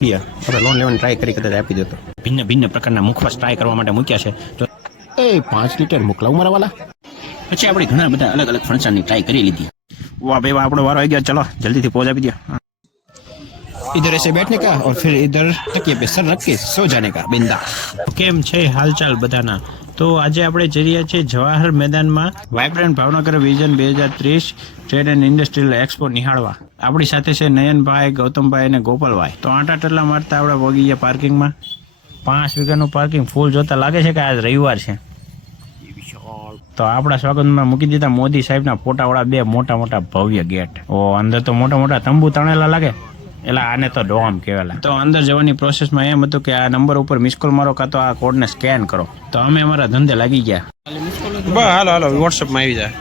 આપણે લોન લેવાની ટ્રાય કરી કદાચ આપી દેતો. ભિન્ન ભિન્ન પ્રકારના મુખવાસ ટ્રાય કરવા માટે મૂક્યા છે. તો એ 5 લીટર મોકલાવું મારા વાલા. પછી આપણે ઘણા બધા અલગ અલગ ફરસાણની ટ્રાય કરી લીધી. વાહ ભાઈ વાહ, આપણો વારો આવી ગયો. ચલો જલ્દીથી પોઝ આપી દો. इधर ऐसे बैठने का और फिर इधर तकिए पे सर रख के सो जाने का बिंदा. કેમ છે હાલચાલ બધાના? તો આજે આપણે જઈ રહ્યા છીએ જવાહર મેદાનમાં vibrant Bhavnagar vision 2030 trade and industrial expo નિહાળવા. આપણી સાથે છે નયનભાઈ, ગૌતમભાઈ અને ગોપાલભાઈ. તો આટા ટલ્લા મારતા આપણે વગી ગયા પાર્કિંગમાં. 5 વીઘાનું પાર્કિંગ ફૂલ જોતા લાગે છે કે આજ રવિવાર છે. તો આપણા સ્વાગતમાં મૂકી દીધા મોદી સાહેબના ફોટાવાળા 2 મોટા મોટા ભવ્ય ગેટ. ઓ અંદર તો મોટા મોટા તંબુ તણેલા લાગે. એલા આને તો ડોમ કહેવાલા. તો અંદર જવાની પ્રોસેસમાં એમ હતું કે આ નંબર ઉપર મિસ કોલ મારો કાં તો આ કોડને સ્કેન કરો. તો અમે અમારા ધંધે લાગી ગયા. બસ હાલો હાલો વોટ્સઅપમાં આવી જાય.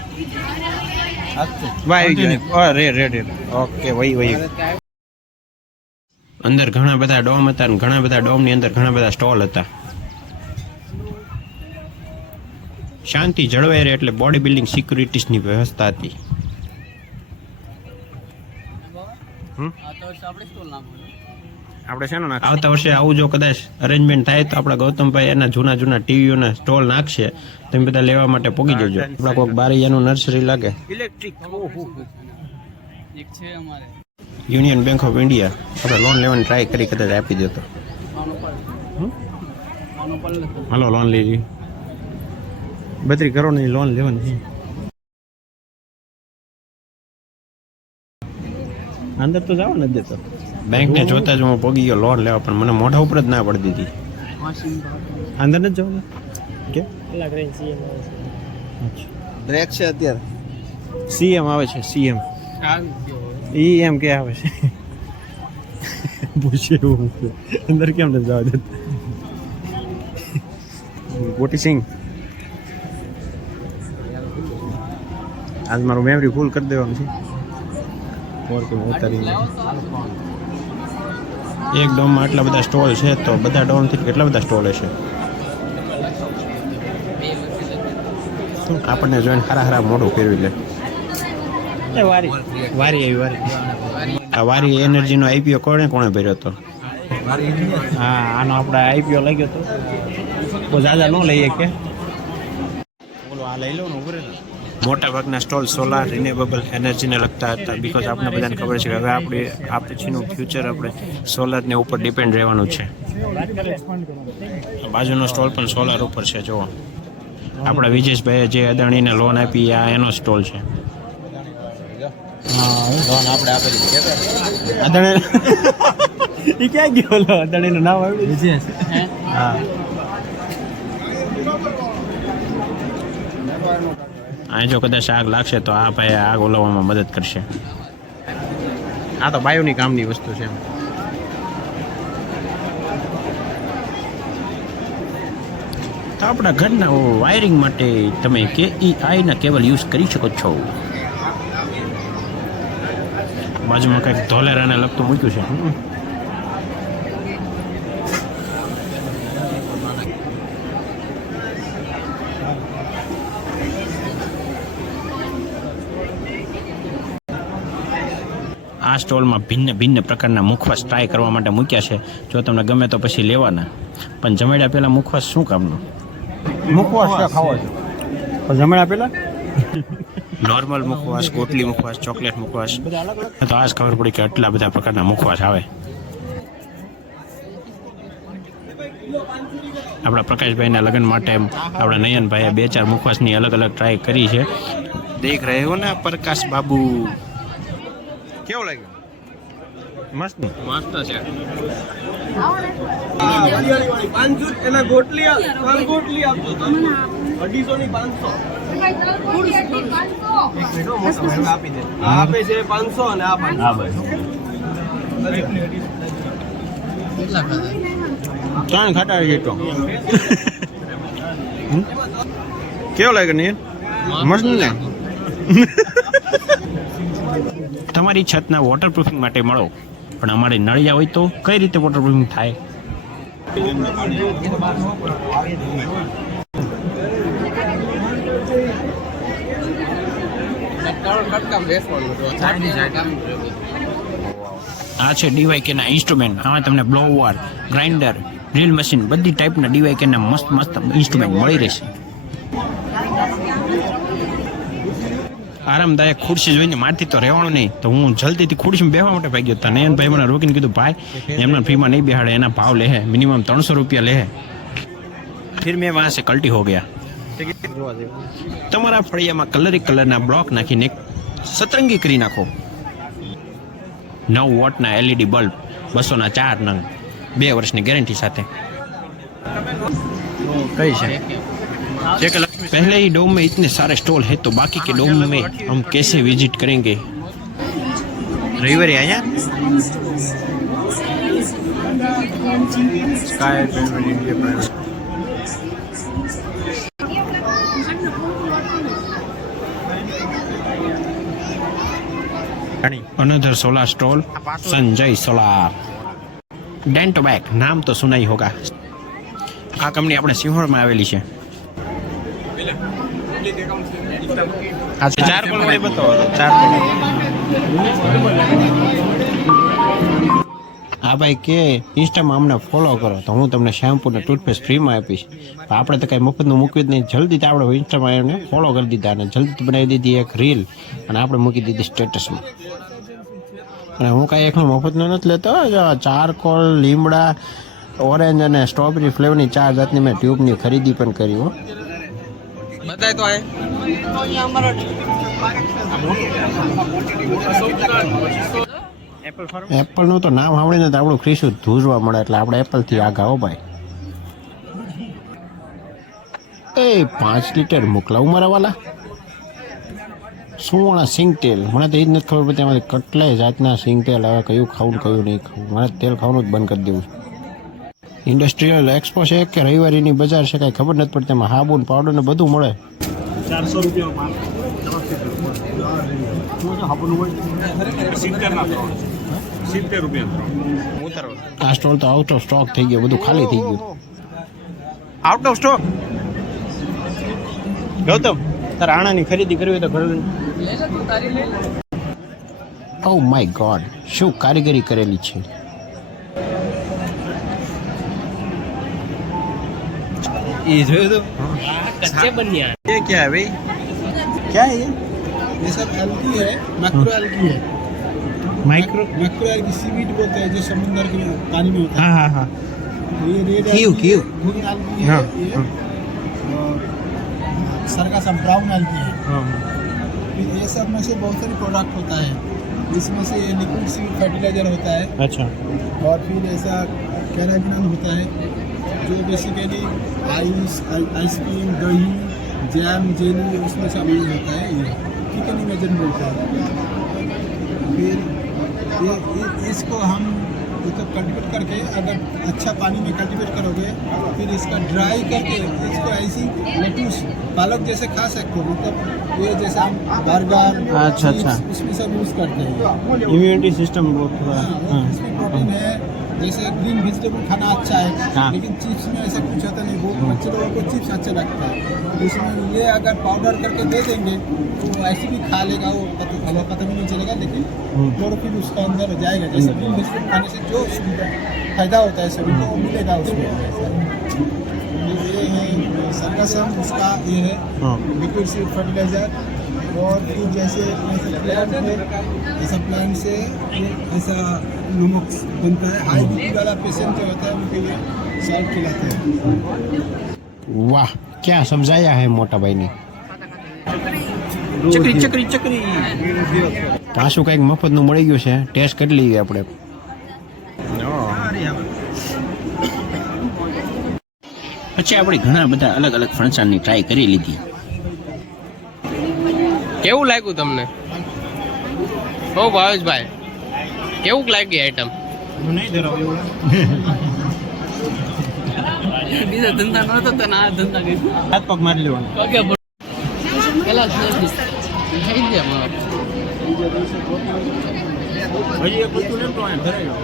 આવી ગયો. રેડ ઓકે વહી. અંદર ઘણા બધા ડોમ હતા અને ઘણા બધા ડોમની અંદર ઘણા બધા સ્ટોલ હતા. શાંતિ જળવાઈ રહે એટલે બોડી બિલ્ડિંગ સિક્યુરિટીઝની વ્યવસ્થા હતી. આપણે છે ને આવતા વર્ષે આવું જો કદાચ અરેન્જમેન્ટ થાય તો આપણા ગૌતમભાઈ એના જૂના ટીવીઓના સ્ટોલ નાખશે. તમે બધા લેવા માટે પોગી જજો. આપણા કોઈક બારૈયાનું નર્સરી લાગે. Electric union bank of India આપણે લોન લેવાની ટ્રાય કરી કદાચ આપી દેતો. હાલો લોન લીધી 32 કરોડની લોન લેવાની. અંદર તો જવા નથી દેતો. બેંકને જોતા જ હું પોગી ગયો લોન લેવા, પણ મને મોઢા ઉપર જ ના પડી દીધી. અંદર નથી જવાનું કે બ્રેક છે અત્યારે. સીએમ આવે છે સીએમ. એમ કે આવે છે પૂછે અંદર કેમ નથી જવા દેતું. ગોટી સિંહ આજ મારું મેમરી ફૂલ કરી દેવાનું છે. એક ડોમમાં આટલા બધા સ્ટોલ છે તો બધા ડોમથી કેટલા બધા સ્ટોલ હશે. આપણને જોઈને હારા મોઢું ફેરવી લે. વારી આ વારી એનર્જીનો આઈપીઓ કોણે ભર્યો હતો? હા આનો આપણે આઈપીઓ લાગ્યો હતો. તો જાજા ન લઈએ કે બોલો આ લઈ લો ને ઉભરે. મોટા ભાગના સ્ટોલ સોલાર રિન્યુએબલ એનર્જીને લગતા હતા. બીકોઝ આપણે બધાને ખબર છે કે હવે આ પછીનું ફ્યુચર આપણે સોલારને ઉપર ડિપેન્ડ રહેવાનું છે. બાજુનો સ્ટોલ પણ સોલાર ઉપર છે. જુઓ આપણા વિજેશભાઈએ જે અદાણીને લોન આપી આ એનો સ્ટોલ છે. લોન આપણે આપેલી અદાણી એ ક્યાં ગયો? અદાણીનું નામ આવ્યું વિજેશ. હા અહીં જો કદાચ આગ લાગશે તો આ ભાઈ આગ ઓલવવામાં મદદ કરશે. આ તો બાયોની કામની વસ્તુ છે. તો આપણા ઘરના વાયરિંગ માટે તમે KEI-ના કેબલ યુઝ કરી શકો છો. બાજુમાં કંઈક ધોલેરાને લગતું મૂક્યું છે. આ સ્ટોલમાં ભિન્ન પ્રકારના મુખવાસ ટ્રાય કરવા માટે મૂક્યા છે. જો તમને ગમે તો પછી લેવાના, પણ જમેડ્યા પહેલા મુખવાસ શું કામનું? મુખવાસ ખાવો છો પણ જમેડ્યા પહેલા નોર્મલ મુખવાસ, કોટલી મુખવાસ, ચોકલેટ મુખવાસ, તો આજ ખબર પડી કે આટલા બધા પ્રકારના મુખવાસ આવે. આપણા પ્રકાશભાઈના લગ્ન માટે આપણા નયનભાઈએ 2-4 મુખવાસની અલગ અલગ ટ્રાય કરી છે. દેખ રહે હો ને પ્રકાશ બાબુ. કેવું લાગ્યું? મસ્ત છે. 500 એના ગોટલી 3 ગોટલી આપજો. 250 ની 500 આપી દે. આપે છે 500 અને આ 500. કેટલા ખાધા? 3 ખાતા જેટલો. કેવું લાગે ને? મસ્ત ને. તમારી છતના વોટરપ્રૂફિંગ માટે મળો, પણ અમારે નળિયા હોય તો કઈ રીતે વોટરપ્રૂફિંગ થાય? આ છે ડીવાયકે ના ઇન્સ્ટ્રુમેન્ટ. આમાં તમને બ્લોવર, ગ્રાઇન્ડર, ડ્રીલ મશીન બધી ટાઈપના ડીવાયકે ના મસ્ત મસ્ત ઇન્સ્ટ્રુમેન્ટ મળી રહેશે. આરામદાયક ખુરશી જોઈને મારથી તો રહેવાનું નહીં, તો હું જલ્દીથી ખુરશીમાં બેસવા માટે ભાગ્યો હતો. નયનભાઈ મને રોકીને કીધું ભાઈ એમના ફ્રીમાં નહીં બેહાડે, એના ભાવ લે મિનિમમ 300 રૂપિયા લે. फिर मैं वहाँ से कल्टी हो गया. તમારા ફળિયામાં કલરના બ્લોક નાખીને સતરંગી કરી નાખો. 9 વોટના LED બલ્બ 204 નંગ, 2 વર્ષની ગેરંટી સાથે. कई है पहले ही डोम में इतने सारे स्टॉल है तो बाकी के डोम में हम कैसे विजिट करेंगे. रविवार आया another solar stall Sanjay solar. Dento bag नाम तो सुना ही होगा. આ કંપની આપણે સિંહોરમાં આવેલી છે. આ 4 કોલ વાળી બતાવો. 4 કોલ. આ ભાઈ કે ઇન્સ્ટામાં અમને ફોલો કરો તો હું તમને શેમ્પૂ ને ટૂથપેસ્ટ ફ્રીમાં આપીશ. આપણે તો કઈ મફતનું મૂક્યું જ નહીં. જલ્દી આપણે ઇન્સ્ટામાં એમને ફોલો કરી દીધા અને જલ્દી બનાવી દીધી એક રીલ અને આપણે મૂકી દીધી સ્ટેટસમાં. અને હું કાંઈ એકલું મફતનું નથી લેતો. 4 કોલ, લીમડા, ઓરેન્જ અને સ્ટ્રોબેરી ફ્લેવરની 4 જાતની મેં ટ્યુબની ખરીદી પણ કરી. હો બતાય તો એપલનું તો નામ સાંભળીને તો આપણું ખીસું ધૂજવા મળે, એટલે આપણે એપલથી આગા. હો ભાઈ એ 5 લીટર મોકલાવું મારા વાલા. સુવર્ણ સિંગ તેલ, મને તો એ જ નથી ખબર પડતી એમાંથી કેટલાય જાતના સિંગ તેલ આવે, કયું ખાવું કયું નહીં ખાવું. મને તેલ ખાવાનું જ બંધ કરી દેવું. ઇન્ડસ્ટ્રીયલ એક્સપો છે કે રવિવારીની બજાર છે કાંઈ ખબર નથી પડતી. એમાં સાબુન, પાવડર ને બધું મળે. 400 રૂપિયા. આ સ્ટોલ તો આઉટ ઓફ સ્ટોક થઈ ગયો, બધું ખાલી થઈ ગયું. Out of stock. ગૌતમ તારે આણાની ખરીદી કરવી હોય તો ઘરે. ઓ માય ગોડ, શું કારીગરી કરેલી છે. ये जो तो कच्चे बनिया. ये क्या है भाई, क्या है ये सब एल्गी है, मैक्रो एल्गी है. माइक्रो मैक्रो एल्गी सीवीड बोलते हैं जो समुद्र के पानी में होता है. हाँ हाँ हाँ. ये रेड क्यों ग्रीन एल्गी है. ये और सरगासम ब्राउन एल्गी है. फिर ये सब में से बहुत सारे प्रोडक्ट होता है. इसमें से लिक्विड सीड फर्टिलाइजर होता है. अच्छा. और फिर ऐसा कैराबिनॉल होता है जो बेसिकली आइसक्रीम, दही, जैम, जेली उसमें सब यूज होता है. ये चिकन इमेजन बोलते हैं. फिर ये इसको हम तो कल्टिवेट करके अगर अच्छा पानी में कल्टिवेट करोगे फिर इसका ड्राई करके इसको ऐसी लेट्यूस पालक जैसे खा सकते हो. मतलब ये जैसे हम बर्गर, अच्छा अच्छा उसमें सब यूज़ करते हैं. इम्यूनिटी सिस्टम बहुत थोड़ा. इसमें प्रोटीन है. जैसे ग्रीन वेजिटेबल खाना अच्छा है. हाँ. लेकिन चिप्स में ऐसा कुछ होता नहीं. बहुत बच्चे लोगों को चिप्स अच्छा लगता है. उसमें ये अगर पाउडर करके दे देंगे तो ऐसे भी खा लेगा वो, पता भी नहीं चलेगा. लेकिन क्लोरोफिल उसका अंदर जाएगा. जैसे ग्रीन वेजिटेबल खाने से जो फायदा होता है सभी को वो मिलेगा उसमें. ये है सरगासम, उसका ये है लिक्विड सीड फर्टिलाइजर. और फिर जैसे प्लांट है, ऐसा प्लांट से ऐसा नमक बनता है. हाई बीपी वाला पेशेंट जो होता है उनके लिए सॉल्ट खिलाते हैं. वाह, क्या समझाया है मोटा भाई ने. ચકરી ચકરી ચકરી. પાછું કંઈક મફતનું મળી ગયું છે, ટેસ્ટ કરી લઈએ આપણે. પછી આપણે ઘણા બધા અલગ અલગ ફરસાણની ટ્રાય કરી લીધી. કેવું લાગ્યું તમને? હો ભાવેશભાઈ, કેવું લાગી આઈટમ? नहीं दे रहा हूँ બીજા ધંધા નતો તને આ ધંધા કરી हाथ पग मार लेवाना. પગે પેલા થઈ ગયા भाई ये कुछ नहीं तो है धरेगा.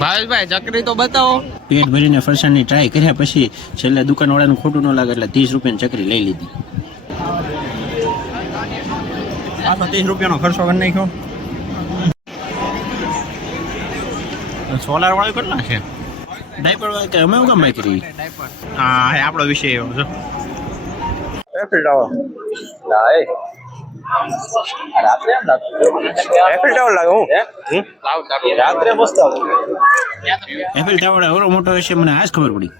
ભાવેશભાઈ ચકરી તો બતાવો. પેટ ભરીને ફરસાણની ટ્રાય કર્યા પછી છેલ્લે દુકાનવાળાનું ખોટું ન લાગે એટલે 30 રૂપિયાની ચકરી લઈ લીધી. આ 30 રૂપિયાનો ખર્ચો કરી નાખ્યો. સોલાર વાળું કેટલા છે ડાયપર વાળું કે અમે કામ બાકી રહી હા એ આપણો વિષય એવો છે એફિલ ટાવર એફિલ ટાવર લાગે હું રાત્રે મસ્ત એફિલ ટાવર એવડો મોટો હશે મને આજ ખબર પડી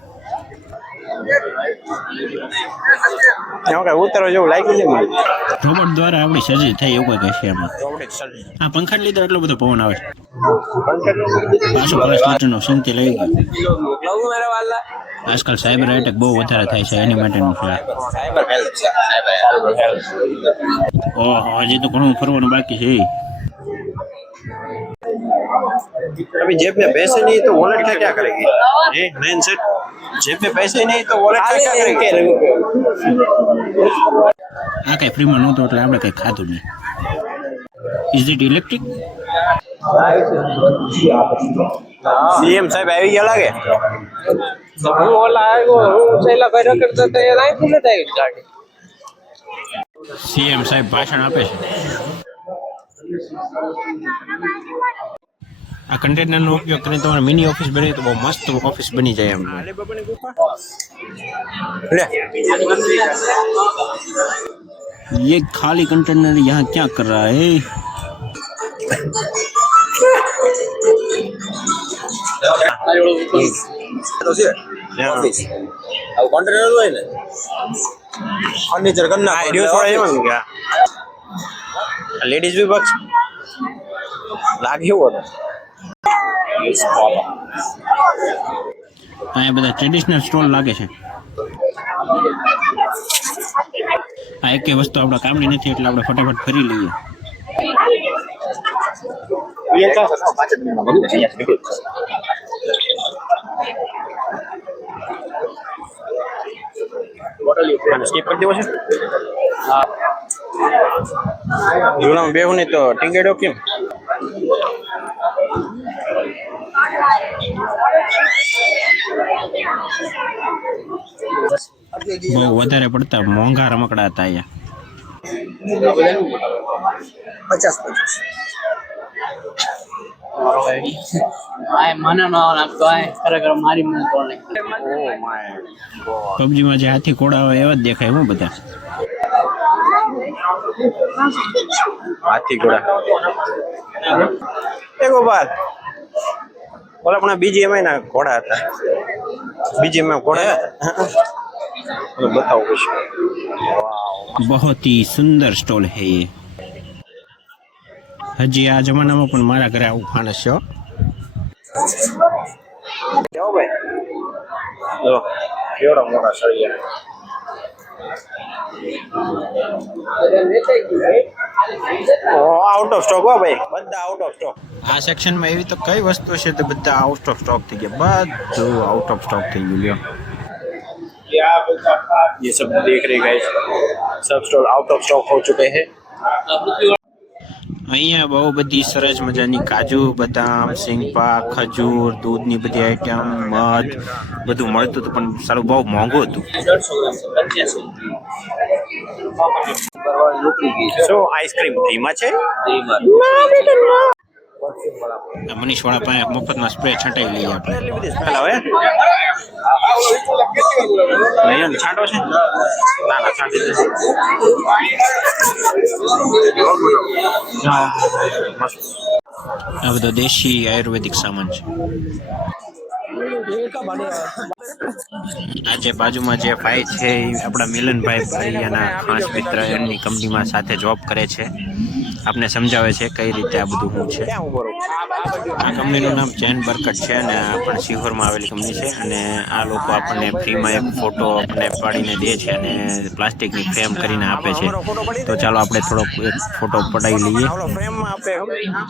એમાં કઈ ઉતરવા જેવું લાગ્યું નહીં મને રોબોટ દ્વારા આપણી સર્જરી થઈ એવું કંઈક હશે એમાં આ પંખા લીધે એટલો બધો પવન આવે પાછો 5 લીટરનો સિંગતેલ આવી ગયો આજકાલ સાયબર એટેક બહુ વધારે થાય છે એની માટેનું છે ઓહો હજી તો ઘણું ફરવાનું બાકી છે अभी जेब में पैसे नहीं तो वॉलेट का क्या करेगी जी मेन सेट जेब में पैसे नहीं तो वॉलेट का क्या करेगी આ કઈ ફ્રીમાં નહોતું એટલે આપણે કઈ ખાધું નહીં ઇઝ ઇટ ઇલેક્ટ્રિક सीएम साहब આવી ગયા લાગે હું ઓલા આવ્યો હું છેલ્લા ભાઈ રખડતો તો એ રાઈથી નથી આવી ગાડી સીએમ સાહેબ ભાષણ આપે છે આ કન્ટેનરનો ઉપયોગ કરીને તમારે મિની ઓફિસ બની તો બહુ મસ્ત ઓફિસ બની જાય એમ ले ये खाली कंटेनर यहाँ क्या कर रहा है तो से ऑफिस अब कंटेनर तो है ना फर्नीचर करना आइडिया थोड़ा ये मांग गया लेडीज भी बक्स लागे वो અહીંયા બધા ટ્રેડિશનલ સ્ટોલ લાગે છે આ એક વસ્તુ આપણે કામની નથી એટલે આપણે ફટાફટ ફરી લઈએ સ્કીપ કરી દેવો છે હા જૂનામાં બેહું નહીં તો ટીંગેડો કેમ બહુ વધારે પડતા મોંઘા રમકડા હતા અહીંયા 50 આ મને ન લાગતો આ ખરેખર મારી મને તોડ નાખી પબજીમાં જે હાથી ઘોડા હોય એવા જ દેખાય હું બધા હાથી ઘોડા એ ગોપાલ ઓલા પણ બીજીએમઆઈ ના ઘોડા હતા બીજીએમઆઈ ઘોડા હતા બતાવો कुछ बहुत ही सुंदर स्टॉल है ये હજી આ જમાનામાં પણ મારા ઘરે આવું ફાનસ છે જાઓ ભાઈ જો કેવડા મોટા સળિયા આઉટ ઓફ સ્ટોક હો ભાઈ બધા આઉટ ઓફ સ્ટોક આ સેક્શનમાં એવી તો કઈ વસ્તુ છે તો બધા આઉટ ઓફ સ્ટોક થઈ ગયા બધું આઉટ ઓફ સ્ટોક થઈ ગયું લ્યો ये सब देख रहे गाइस सब स्टॉल आउट ऑफ स्टॉक हो चुके हैं અહીંયા બહુ બધી સરસ મજાની કાજુ બદામ સિંગપાક ખજૂર દૂધની બધી આઈટમ મધ બધું મળતું હતું પણ સારું બહુ મોંઘું હતું સો આઈસ્ક્રીમ ધીમા છે આ મનીષવાળા પાસે મફતમાં સ્પ્રે છંટાઈ લઈએ આપણે એટલી બધી સ્મેલ આવે નહીં છાંટો છે ના ના છાંટી દે આ બધો દેશી આયુર્વેદિક સામાન છે આજે બાજુમાં જે ભાઈ છે એ આપણા મિલનભાઈ ભાઈયાના ખાસ મિત્ર એમની કંપનીમાં સાથે જોબ કરે છે આપને સમજાવે છે કઈ રીતે આ બધું શું છે આ કંપનીનું નામ ચેન બરકટ છે અને આ પણ શિહોરમાં આવેલી કંપની છે અને આ લોકો આપણને ફ્રીમાં એક ફોટો આપણને પાડીને દે છે અને પ્લાસ્ટિકની ફ્રેમ કરીને આપે છે તો ચાલો આપણે થોડોક એક ફોટો પડાવી લઈએ ફ્રેમ માં આપે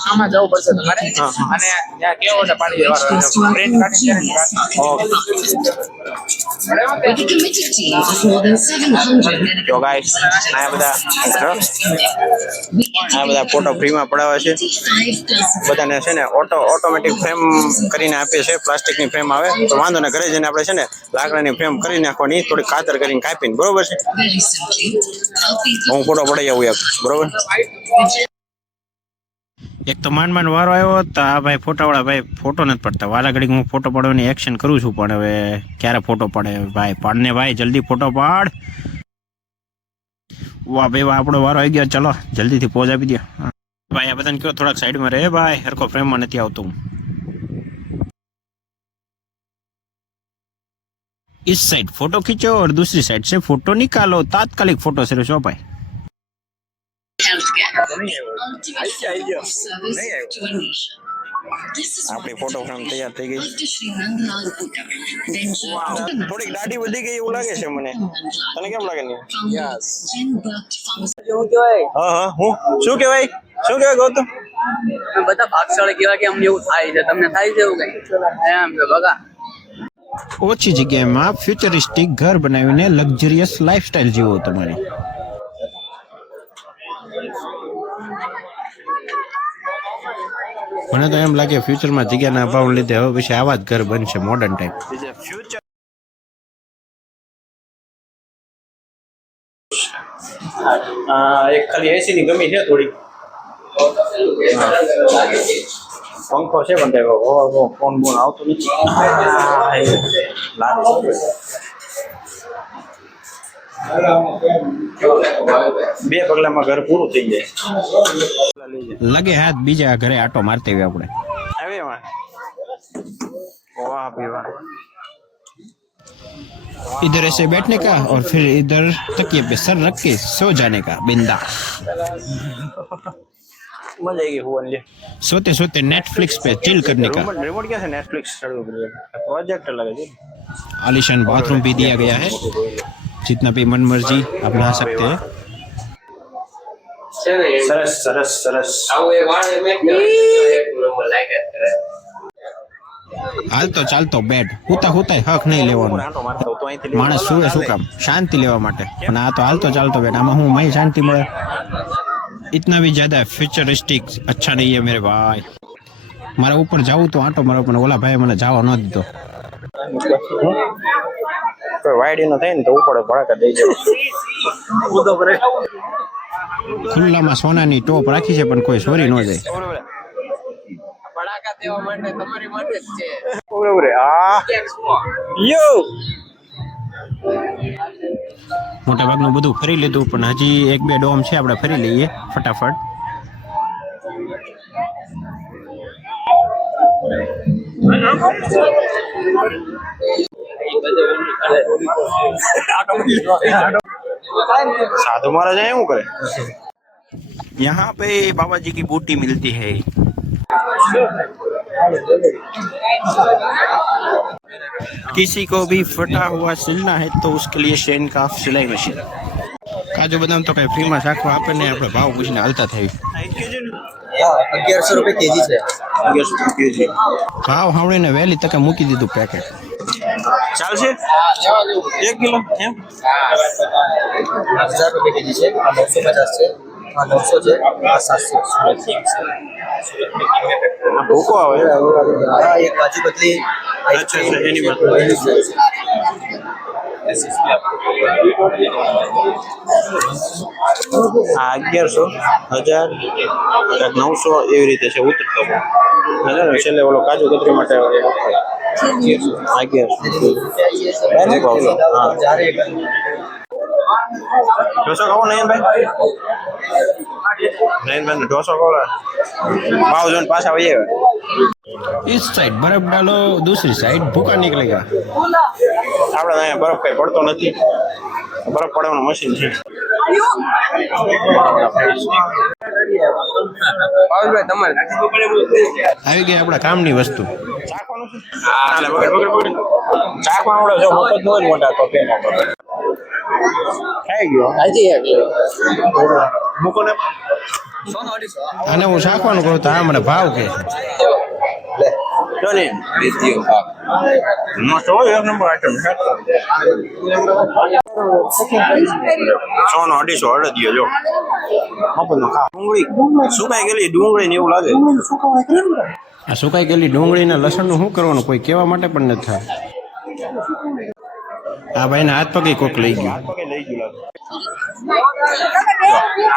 આમાં જવું પડશે તમારે અને ત્યાં કેવો છે પાડી દેવાનો પ્રિન્ટ કાઢી With a committed team of more than 700 જો ગાઈસ આ બધા ફોટો ફ્રીમાં પડાવે છે 55,000 બધાને છે ને ઓટોમેટિક ફ્રેમ કરીને આપે છે પ્લાસ્ટિકની ફ્રેમ આવે તો વાંધો ને ઘરે જઈને આપણે છે ને લાકડાની ફ્રેમ કરી નાખવાની થોડી કાતર કરીને કાપીને બરોબર છે very simply. Our people હું ફોટો પડાવી આવું એક બરોબર એક તો માંડ વારો આવ્યો તો આ ભાઈ ફોટાવાળા ભાઈ ફોટો નથી પડતા. વાલા ઘડીક હું ફોટો પાડવાની એક્શન કરું છું, પણ હવે ક્યારે ફોટો પડે ભાઈ? પાડને ભાઈ, જલ્દી ફોટો પાડ. વાહ ભાઈ વાહ, આપણો વારો આવી ગયો. ચલો જલ્દીથી પોઝ આપી દો ભાઈ. આ બધાને કયો થોડાક સાઈડમાં રહે ભાઈ, હરકો ફ્રેમમાં નથી આવતું. इस साइड फोटो खींचो और दूसरी साइड से फोटो निकालो. तात्कालिक फोटो सिर्फ शो भाई. Healthcare. Ultimate form of service to a nation. This is what આપણી ફોટો ફ્રેમ તૈયાર થઈ ગઈ. Dr. Shri Nandlal Bhutta, then Dr. થોડીક દાઢી વધી ગઈ એવું લાગે છે મને. તને કેમ લાગે ને? Yen Birth Pharmaceutical. શું કહેવાય હા હું શું કહેવાય ગૌતમ? બધા ભાગશાળી કહેવાય કે અમને એવું થાય છે, તમને થાય છે એવું કઈ? એમ છે બગા. ઓછી જગ્યામાં ફ્યુચરિસ્ટિક ઘર બનાવીને લક્ઝરિયસ લાઈફસ્ટાઈલ જીવો તમારી. મને તો એમ લાગે ફ્યુચરમાં જગ્યાના અભાવને લીધે હવે પછી આવા જ ઘર બનશે મોડર્ન ટાઈપ. એક ખાલી એસી ની ગમી છે થોડી. પંખો છે પણ ફોન બોન આવતો નથી. બે પગલામાં ઘર પૂરું થઈ જાય. લગે હાથ બીજા ઘરે આટો મારતે હોય આપણે. હવે એમાં વાહ ભાઈ વાહ. इधर ऐसे बैठने का और फिर इधर तकिए पे सर रख के सो जाने का बिंदास. મજા આવી ગઈ હોવાની. सोते सोते नेटफ्लिक्स पे चिल करने का. रिमोट क्या है? नेटफ्लिक्स चालू कर प्रोजेक्ट लगा जी. आलिशान बाथरूम भी दिया गया है, जितना भी मन मर्जी आप नहा सकते हैं. સરસ સરસ સરસ. હાલતો ચાલતો બેડ, હુતા હુતા હક નહીં લેવાનું. માણસ સુવે શું કામ? શાંતિ લેવા માટે. પણ આ તો હાલતો ચાલતો બેડ, આમાં હું મય શાંતિ મળે? इतना भी ज्यादा फ्यूचरिस्टिक अच्छा नहीं है मेरे भाई. મારે ઉપર જાવું તો આંટો મારો, પણ ઓલા ભાઈ મને જવા ન દીધો. કોઈ વાયડી ન થાય ને તો ઉપર ભડાકા દઈ જાય. ખુલ્લામાં સોનાની ટોપ રાખી છે, પણ કોઈ ચોરી ન જાય. ભડાકા દેવા માટે તમારી માટે જ છે. બરોબર. આ યો મોટા ભાગનું બધું ફરી લીધું, પણ હજી એક બે ડોમ છે, આપણે ફરી લઈએ ફટાફટ. સાધુ મહારાજ અહીંયા શું કરે? यहाँ पे बाबा जी की बूटी मिलती है. किसी को भी फटा हुआ सिलना है तो उसके लिए शेन का सिलाई मशीन. કાજુ બદામ તો કઈ ફ્રીમાં શાખવા આપે ને, આપણે ભાવ પૂછીને હાલતા થઈ. 1100 रुपए केजी છે. 1100 કેજી. ભાવ સાંભળીને વહેલી તકે મૂકી દીધું પેકેટ. ચાલશે 1 કિલો એમ? 1000 रुपए केजी છે. આ 950 છે. આ 900 છે. આ 700 છે. આ ભૂકો આવે. આ એક કાજુ કતરી અચ્છા એની વાત. આ 1100 1000 900 એવી રીતે છે ઉતરતો. અને છેલ્લે ઓલો કાજુ કતરી માટે 1100. હા ઢોસો ખાવો નયનભાઈ? નયનભાઈ ઢોસો ખાવો? ભાવ જોઈને પાછા વહી આવે. इस साइड बर्फ डालो, दूसरी साइड भूखा निकलेगा. આપણે અહીંયા બરફ કઈ પડતો નથી. બરફ પડવાનું મશીન છે. ભાવેશભાઈ તમારે આવી ગઈ આપણા કામની વસ્તુ. ચાખવાનું છે? હાલે પકડ. ચાખવાનું આવડે જો મફત નો જ મોટા તો પેન ખાઈ ગયો. મૂકો ને. અને હું શાખવાનું કહું તો આ મને ભાવ કે જો ને મસ્ત હોય એક નંબર આઈટમ છે. 100 નો 250 હળદીયો જો મફતનો ખા. ડુંગળી સુકાઈ ગયેલી ડુંગળી ને એવું લાગે. આ સુકાઈ ગયેલી ડુંગળી ને લસણ નું શું કરવાનું કોઈ કહેવા માટે પણ નથી થાય. આ ભાઈના હાથ પગે કોક લઈ ગયું.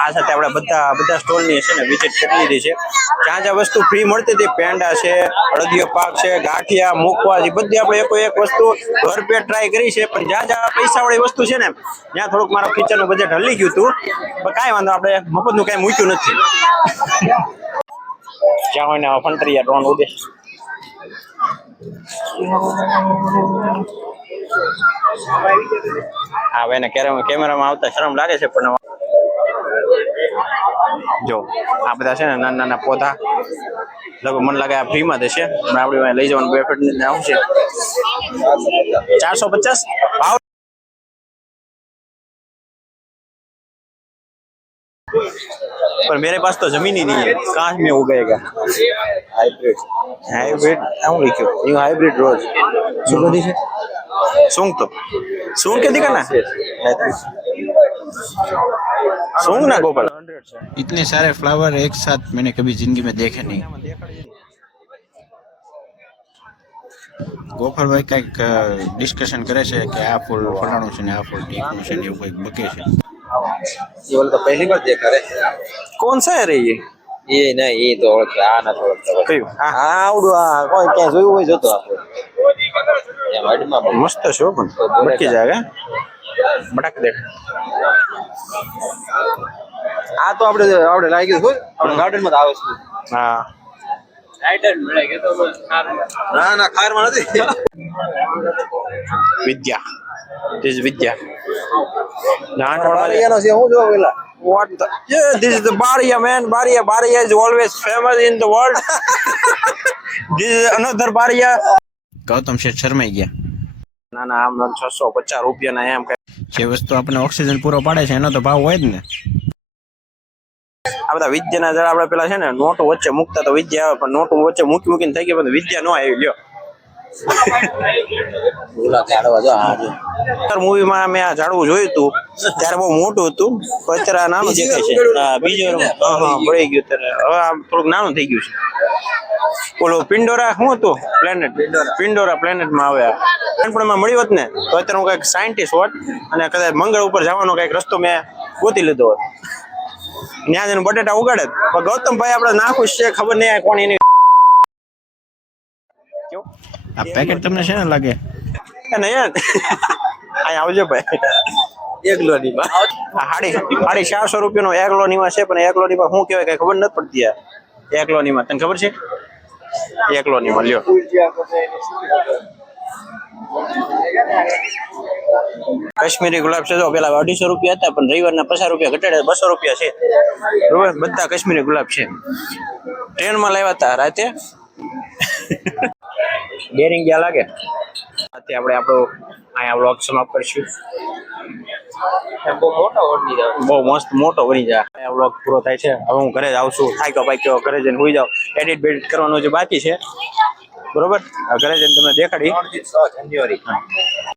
આ સાથે આપણે બધા સ્ટોલની છે ને વિઝિટ કરી લીધી છે. જ્યાં જ્યાં વસ્તુ ફ્રી મળતી હતી, પેંડા છે, અડદિયો પાક છે, ગાંઠિયા, મુખવાસ, બધી આપણે એક વસ્તુ ઘર પેટ ટ્રાય કરી છે. પણ જ્યાં જ્યાં પૈસાવાળી વસ્તુ છે ને ત્યાં થોડુંક મારું કિચનનું બજેટ હલી ગયું હતું. પણ કાંઈ વાંધો, આપણે મફતનું કાંઈ મૂક્યું નથી. જ્યાં હોય ને ફંટરિયા ડ્રોન ઉડે. હા ભાઈને કેમેરામાં આવતા શરમ લાગે છે, પણ જો આ બધા છે ને નાના નાના પૌધા લગભગ મને લાગે આ ફ્રીમાં થશે. આપણે લઈ જવાનું બેફેટ ને આવશે 450 ભાવ. पर मेरे पास तो जमीन ही नहीं है, कहाँ में उगाएगा? हाइब्रिड आऊँ लिखो न्यू हाइब्रिड रोज सुगंधी से सूंघ तो सूंघ के दिखा ना सूंघ ना गोपाल. इतने सारे फ्लावर एक साथ मैंने कभी जिंदगी में देखे नहीं. ગોપાલભાઈ કંઈક ડિસ્કશન કરે છે કે આ ફૂલ ફલાણું છે ને આ ફૂલ ટીકનું છે ને એવું કંઈક બકે છે. ये वाला तो पहली बार देखा रे। कौन सा है रे ये नहीं, ये तो ओळखे आ ना थोड़ा કયું? હા આવડું આ કોઈ ક્યાં જોયું હોય જોતો આપણે એમ વાડીમાં બહુ મસ્ત છે હો, પણ બટકી જાય બટક દેખ. આ તો આપણે લાગી ગયું હોય આપણે ગાર્ડનમાં તો આવે છે. હા રાઈટર મળે કે તો ના ના ખારમાં નથી. વિદ્યા, this is વિદ્યા. બારિયાનો છે હું જોઉં પેલા What the? Yeah, this is the Baria, man. Baria is always famous in the world. This is another Baria. Gautam શેઠ શરમાઈ ગયા. ના ના, આમ 650 રૂપિયાના એમ કઈ. જે વસ્તુ આપણને ઓક્સિજન પૂરો પાડે છે એનો તો ભાવ હોય જ ને. આ બધા વિદ્યાના જરા આપણે પેલા છે ને નોટો વચ્ચે મૂકતા તો વિદ્યા આવે, પણ નોટો વચ્ચે મૂકીને થઈ ગયો, પણ વિદ્યા ન આવી. લ્યો ઓલા કાઢવા જો આ જો મૂવીમાં મેં આ ઝાડવું જોયું હતું ત્યારે બહુ મોટું હતું, અત્યારે નાનું દેખાય છે. બીજો પડી ગયું ત્યારે હવે આ થોડુંક નાનું થઈ ગયું છે. ઓલો પિંડોરા શું હતું પ્લેનેટ, પિંડોરા પ્લેનેટમાં આવે નાનપણમાં મળ્યું હોત ને તો અત્યારે હું કંઈક સાયન્ટિસ્ટ હોત અને કદાચ મંગળ ઉપર જવાનો કંઈક રસ્તો મેં ગોતી લીધો હોત. ત્યાં જઈને બટેટા ઉગાડે. પણ ગૌતમભાઈ આપણે નાખુશ છે, ખબર નહીં કોણ એની. આ પેકેટ તમને છે ને લાગે નહીં અહીં આવજો ભાઈ. એકલો ની બા સાડી 450 રૂપિયાનો એકલો નીમાં છે, પણ એકલો નીમાં શું કહેવાય કઈ ખબર નથી પડતી. યાર એકલો નીમાં તને ખબર છે? એકલો નીમાં લ્યો કાશ્મીરી ગુલાબ છે. જો પેલા 250 રૂપિયા હતા, પણ રવિવારના 50 રૂપિયા ઘટાડે 200 રૂપિયા છે. બરોબર, બધા કાશ્મીરી ગુલાબ છે. ટ્રેનમાં લાવ્યા હતા રાતે. ડેરિંગ ગયા લાગે. આપણે આપણો અહીંયા વ્લોગ સમાપ્ત કરીશું. બહુ મોટો ઓડી જાવ બહુ મસ્ત મોટો બની જાય. આ વ્લોગ પૂરો થાય છે. હવે હું ઘરે જ આવશું, થાક્યો પાક્યો, ઘરે જઈને સુઈ જાવ. એડિટ બેડિટ કરવાનું જે બાકી છે, બરોબર, ઘરે જઈને તમને દેખાડી. 3 જાન્યુઆરી